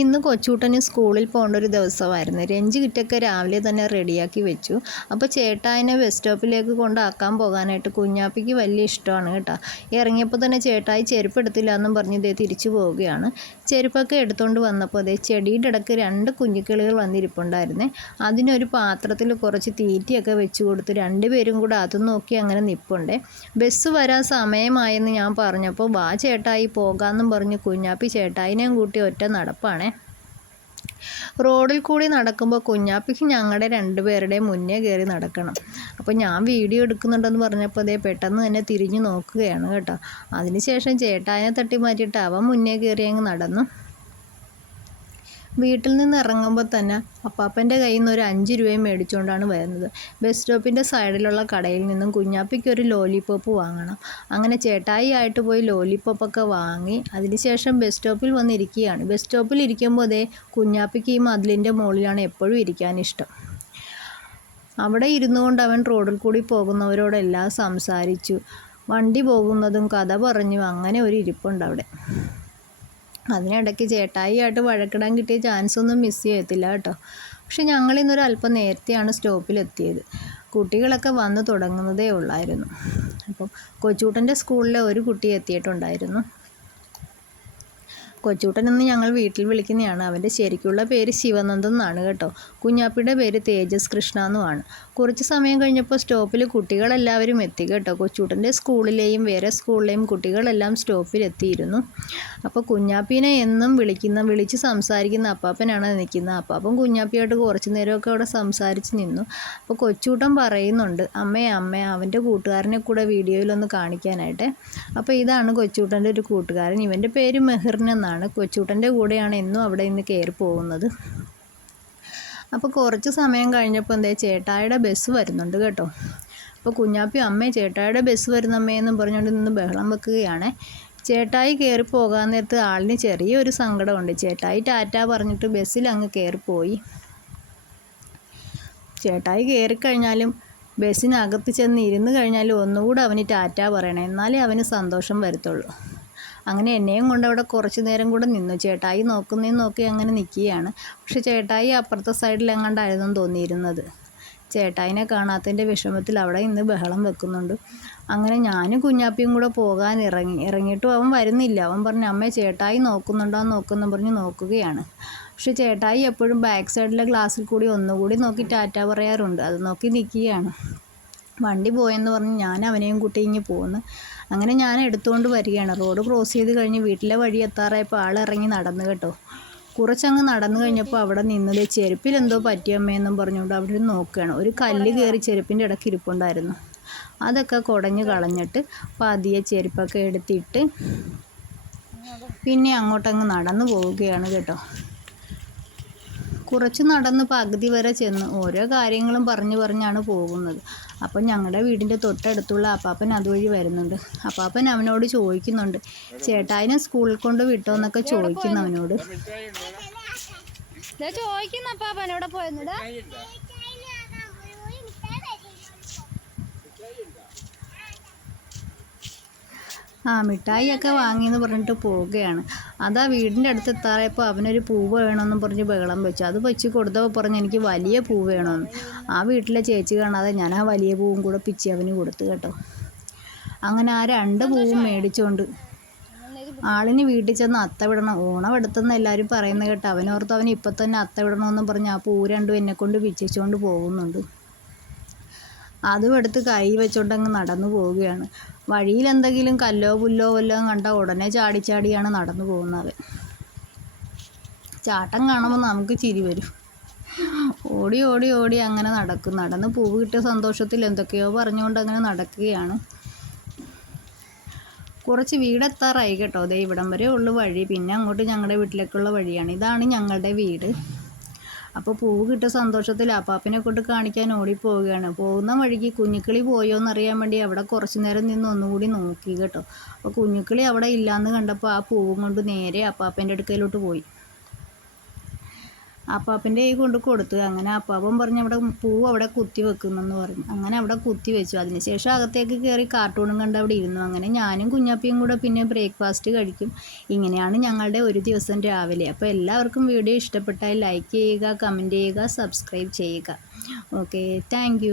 ഇന്ന് കൊച്ചുട്ടന് സ്കൂളിൽ പോകേണ്ട ഒരു ദിവസമായിരുന്നു. രഞ്ജി കിറ്റൊക്കെ രാവിലെ തന്നെ റെഡിയാക്കി വെച്ചു. അപ്പോൾ ചേട്ടായിനെ ബസ് സ്റ്റോപ്പിലേക്ക് കൊണ്ടാക്കാൻ പോകാനായിട്ട് കുഞ്ഞാപ്പിക്ക് വലിയ ഇഷ്ടമാണ് കേട്ടോ. ഇറങ്ങിയപ്പോൾ തന്നെ ചേട്ടായി ചെരുപ്പ് എടുത്തില്ല എന്നും പറഞ്ഞ് ഇതേ തിരിച്ചു പോവുകയാണ്. ചെരുപ്പൊക്കെ എടുത്തുകൊണ്ട് വന്നപ്പോൾ അതേ ചെടിയുടെ ഇടയ്ക്ക് രണ്ട് കുഞ്ഞിക്കിളികൾ വന്നിരിപ്പുണ്ടായിരുന്നേ. അതിനൊരു പാത്രത്തിൽ കുറച്ച് തീറ്റയൊക്കെ വെച്ച് കൊടുത്ത് രണ്ടുപേരും കൂടെ അത് നോക്കി അങ്ങനെ നിൽപ്പുണ്ടേ ബസ് വരാൻ സമയമായെന്ന് ഞാൻ പറഞ്ഞപ്പോൾ വാ ചേട്ടായി പോകാമെന്നും പറഞ്ഞ് കുഞ്ഞാപ്പി ചേട്ടായിനെയും കൂട്ടി ഒറ്റ നടപ്പാണേ. റോഡിൽ കൂടി നടക്കുമ്പോൾ കുഞ്ഞാപ്പിക്ക് ഞങ്ങളുടെ രണ്ടുപേരുടെയും മുന്നേ കയറി നടക്കണം. അപ്പോൾ ഞാൻ വീഡിയോ എടുക്കുന്നുണ്ടെന്ന് പറഞ്ഞപ്പോൾ അതേ പെട്ടെന്ന് തന്നെ തിരിഞ്ഞു നോക്കുകയാണ് കേട്ടോ. അതിനുശേഷം ചേട്ടായനെ തട്ടി മാറ്റിയിട്ട് അവൻ മുന്നേ കയറി അങ്ങ് നടന്നു. വീട്ടിൽ നിന്ന് ഇറങ്ങുമ്പോൾ തന്നെ അപ്പാപ്പന്റെ കയ്യിൽ നിന്ന് ഒരു അഞ്ച് രൂപയും മേടിച്ചുകൊണ്ടാണ് വരുന്നത്. ബസ് സ്റ്റോപ്പിന്റെ സൈഡിലുള്ള കടയിൽ നിന്നും കുഞ്ഞാപ്പിക്ക് ഒരു ലോലിപോപ്പ് വാങ്ങണം. അങ്ങനെ ചേട്ടായി ആയിട്ട് പോയി ലോലിപോപ്പൊക്കെ വാങ്ങി അതിനുശേഷം ബസ് സ്റ്റോപ്പിൽ വന്നിരിക്കുകയാണ്. ബസ് സ്റ്റോപ്പിൽ ഇരിക്കുമ്പോൾ അതേ കുഞ്ഞാപ്പിക്ക് ഈ മതിലിന്റെ മുകളിലാണ് എപ്പോഴും ഇരിക്കാൻ ഇഷ്ടം അവിടെ ഇരുന്നു കൊണ്ട് അവൻ റോഡിൽ കൂടി പോകുന്നവരോടെല്ലാം സംസാരിച്ചു. വണ്ടി പോകുന്നതും കഥ പറഞ്ഞു. അങ്ങനെ ഒരു ഇരിപ്പുണ്ട് അവിടെ. അതിനിടയ്ക്ക് ചേട്ടായിയായിട്ട് വഴക്കിടാൻ കിട്ടിയ ചാൻസ് ഒന്നും മിസ് ചെയ്യത്തില്ല കേട്ടോ. പക്ഷെ ഞങ്ങൾ ഇന്നൊരു അല്പം നേരത്തെയാണ് സ്റ്റോപ്പിലെത്തിയത്. കുട്ടികളൊക്കെ വന്ന് തുടങ്ങുന്നതേ ഉള്ളായിരുന്നു. അപ്പം കൊച്ചൂട്ടന്റെ സ്കൂളിലെ ഒരു കുട്ടി എത്തിയിട്ടുണ്ടായിരുന്നു. കൊച്ചൂട്ടൻ എന്ന് ഞങ്ങൾ വീട്ടിൽ വിളിക്കുന്നതാണ്. അവന്റെ ശരിക്കുള്ള പേര് ശിവനന്ദൻ എന്നാണ് കേട്ടോ. കുഞ്ഞാപ്പിയുടെ പേര് തേജസ് കൃഷ്ണ എന്നുമാണ്. കുറച്ച് സമയം കഴിഞ്ഞപ്പോൾ സ്റ്റോപ്പിൽ കുട്ടികളെല്ലാവരും എത്തി കേട്ടോ. കൊച്ചൂട്ടന്റെ സ്കൂളിലെയും വേറെ സ്കൂളിലെയും കുട്ടികളെല്ലാം സ്റ്റോപ്പിലെത്തിയിരുന്നു. അപ്പോൾ കുഞ്ഞാപ്പീനെ എന്നും വിളിക്കുന്ന വിളിച്ച് സംസാരിക്കുന്ന അപ്പാപ്പനാണ് നിൽക്കുന്നത്. അപ്പാപ്പൻ കുഞ്ഞാപ്പിയായിട്ട് കുറച്ച് നേരമൊക്കെ അവിടെ സംസാരിച്ച് നിന്നു. അപ്പോൾ കൊച്ചൂട്ടൻ പറയുന്നുണ്ട് അമ്മേ അമ്മേ അവന്റെ കൂട്ടുകാരനെ കൂടെ വീഡിയോയിലൊന്ന് കാണിക്കാനായിട്ട്. അപ്പോൾ ഇതാണ് കൊച്ചൂട്ടന്റെ ഒരു കൂട്ടുകാരൻ. ഇവന്റെ പേര് മെഹറിൻ കൊച്ചൂട്ടന്റെ കൂടെയാണ് എന്നും അവിടെ നിന്ന് കയറി പോകുന്നത്. അപ്പോൾ കുറച്ച് സമയം കഴിഞ്ഞപ്പോൾ എന്താ ചേട്ടായുടെ ബസ് വരുന്നുണ്ട് കേട്ടോ. അപ്പോൾ കുഞ്ഞാപ്പി അമ്മേ ചേട്ടായുടെ ബസ് വരുന്നമ്മേ എന്നും പറഞ്ഞുകൊണ്ട് നിന്ന് ബഹളം വെക്കുകയാണ്. ചേട്ടായി കയറി പോകാൻ നേരത്ത് ആളിന് ചെറിയൊരു സങ്കടമുണ്ട്. ചേട്ടായി ടാറ്റ പറഞ്ഞിട്ട് ബസ്സിൽ അങ്ങ് കയറിപ്പോയി ചേട്ടായി കയറിക്കഴിഞ്ഞാലും ബസ്സിനകത്ത് ചെന്ന് ഇരുന്ന് കഴിഞ്ഞാലും ഒന്നുകൂടെ അവന് ടാറ്റ പറയണം. എന്നാലേ അവന് സന്തോഷം വരത്തുള്ളൂ. അങ്ങനെ എന്നെയും കൊണ്ട് അവിടെ കുറച്ച് നേരം കൂടെ നിന്നു. ചേട്ടായി നോക്കുന്നേന്ന് നോക്കി അങ്ങനെ നിൽക്കുകയാണ് പക്ഷെ ചേട്ടായി അപ്പുറത്തെ സൈഡിൽ എങ്ങാണ്ടായിരുന്നു തോന്നിയിരുന്നത്. ചേട്ടായിനെ കാണാത്തതിന്റെ വിഷമത്തിൽ അവിടെ ഇന്ന് ബഹളം വെക്കുന്നുണ്ട്. അങ്ങനെ ഞാനും കുഞ്ഞാപ്പിയും കൂടെ പോകാൻ ഇറങ്ങി. ഇറങ്ങിയിട്ടും അവൻ വരുന്നില്ല. അവൻ പറഞ്ഞു അമ്മേ ചേട്ടായി നോക്കുന്നുണ്ടോ? നോക്കുന്നു പറഞ്ഞ് നോക്കുകയാണ്. പക്ഷെ ചേട്ടായി എപ്പോഴും ബാക്ക് സൈഡിലെ ഗ്ലാസ്സിൽ കൂടി ഒന്നുകൂടി നോക്കി ടാറ്റ പറയാറുണ്ട്. അത് നോക്കി നിൽക്കുകയാണ് വണ്ടി പോയെന്ന് പറഞ്ഞ് ഞാൻ അവനെയും കൂട്ടി ഇങ്ങ് പോന്നു. അങ്ങനെ ഞാൻ എടുത്തുകൊണ്ട് വരികയാണ്. റോഡ് ക്രോസ് ചെയ്ത് കഴിഞ്ഞ് വീട്ടിലെ വഴി എത്താറായപ്പോൾ ആളിറങ്ങി നടന്നു കേട്ടോ. കുറച്ചങ്ങ് നടന്നു കഴിഞ്ഞപ്പോൾ അവിടെ നിന്നത് ചെരുപ്പിൽ എന്തോ പറ്റിയമ്മയെന്നും പറഞ്ഞുകൊണ്ട് അവിടെ നോക്കുകയാണ്. ഒരു കല്ല് കയറി ചെരുപ്പിന്റെ ഇടയ്ക്ക് ഇരിപ്പുണ്ടായിരുന്നു. അതൊക്കെ കുടഞ്ഞ് കളഞ്ഞിട്ട് പതിയെ ചെരുപ്പൊക്കെ എടുത്തിട്ട് പിന്നെ അങ്ങോട്ടങ്ങ് നടന്നു പോവുകയാണ് കേട്ടോ. കുറച്ച് നടന്ന് പകുതി വരെ ചെന്ന് ഓരോ കാര്യങ്ങളും പറഞ്ഞു പറഞ്ഞാണ് പോകുന്നത്. അപ്പം ഞങ്ങളുടെ വീടിന്റെ തൊട്ടടുത്തുള്ള അപ്പാപ്പൻ അതുവഴി വരുന്നുണ്ട്. അപ്പാപ്പൻ അവനോട് ചോദിക്കുന്നുണ്ട്. ചേട്ടായിനെ സ്കൂളിൽ കൊണ്ട് വിട്ടോ എന്നൊക്കെ ചോദിക്കുന്നു അവനോട്. ചോദിക്കുന്നു അപ്പാപ്പൻ. എവിടെ പോയെന്നിടാ ആ മിഠായിയൊക്കെ വാങ്ങിയെന്ന് പറഞ്ഞിട്ട് പോവുകയാണ്. അതാ വീടിന്റെ അടുത്ത് എത്താറായപ്പോൾ അവനൊരു പൂവ് വേണമെന്ന് പറഞ്ഞ് ബഹളം വെച്ചു. അത് വെച്ച് കൊടുത്തപ്പോൾ പറഞ്ഞ് എനിക്ക് വലിയ പൂ വേണമെന്ന്. ആ വീട്ടിലെ ചേച്ചി കാണാതെ ഞാൻ ആ വലിയ പൂവും കൂടെ പിച്ചി അവന് കൊടുത്തു കേട്ടോ. അങ്ങനെ ആ രണ്ട് പൂവും മേടിച്ചുകൊണ്ട് ആളിന് വീട്ടിൽ ചെന്ന് അത്ത വിടണം ഓണം എടുത്തെന്ന് എല്ലാവരും പറയുന്നത് കേട്ടോ അവനോർത്ത് അവൻ ഇപ്പം തന്നെ അത്ത വിടണമെന്നും പറഞ്ഞ് ആ പൂ രണ്ടും എന്നെ കൊണ്ട് പിച്ചിച്ചുകൊണ്ട് പോകുന്നുണ്ട്. അതും എടുത്ത് കൈ വെച്ചോണ്ട് അങ്ങ് നടന്നു പോവുകയാണ്. വഴിയിൽ എന്തെങ്കിലും കല്ലോ പുല്ലോ വല്ലതും കണ്ടാൽ ഉടനെ ചാടി ചാടിയാണ് നടന്നു പോകുന്നത്. ചാട്ടം കാണുമ്പോൾ നമുക്ക് ചിരി വരും. ഓടി ഓടി ഓടി അങ്ങനെ നടക്കും. നടന്ന് പൂവ് കിട്ടിയ സന്തോഷത്തിൽ എന്തൊക്കെയോ പറഞ്ഞുകൊണ്ട് അങ്ങനെ നടക്കുകയാണ്. കുറച്ച് വീടെത്താറായി കേട്ടോ. ദേ ഇവിടം വരെ ഉള്ളു വഴി. പിന്നെ അങ്ങോട്ട് ഞങ്ങളുടെ വീട്ടിലേക്കുള്ള വഴിയാണ്. ഇതാണ് ഞങ്ങളുടെ വീട്. അപ്പോൾ പൂവ് കിട്ടിയ സന്തോഷത്തിൽ അപ്പാപ്പിനെ കൊണ്ട് കാണിക്കാൻ ഓടിപ്പോവുകയാണ്. പോകുന്ന വഴിക്ക് കുഞ്ഞിക്കിളി പോയോ എന്നറിയാൻ വേണ്ടി അവിടെ കുറച്ച് നേരം നിന്ന് ഒന്നുകൂടി നോക്കി കേട്ടോ. അപ്പോൾ കുഞ്ഞിക്കിളി അവിടെ ഇല്ലയെന്ന് കണ്ടപ്പോൾ ആ പൂവും കൊണ്ട് നേരെ അപ്പാപ്പന്റെ അടുക്കലോട്ട് പോയി. അപ്പാപ്പന്റെ കൈ കൊണ്ട് കൊടുത്തു. അങ്ങനെ അപ്പാപ്പൻ പറഞ്ഞു അവിടെ പൂ അവിടെ കുത്തി വെക്കുന്നെന്ന് പറഞ്ഞു. അങ്ങനെ അവിടെ കുത്തി വെച്ചു. അതിനുശേഷം അകത്തേക്ക് കയറി കാർട്ടൂണും കണ്ട് അവിടെ ഇരുന്നു. അങ്ങനെ ഞാനും കുഞ്ഞാപ്പിയും കൂടെ പിന്നെ ബ്രേക്ക്ഫാസ്റ്റ് കഴിക്കും. ഇങ്ങനെയാണ് ഞങ്ങളുടെ ഒരു ദിവസം രാവിലെ. അപ്പോൾ എല്ലാവർക്കും വീഡിയോ ഇഷ്ടപ്പെട്ടാൽ ലൈക്ക് ചെയ്യുക കമന്റ് ചെയ്യുക സബ്സ്ക്രൈബ് ചെയ്യുക. Okay thank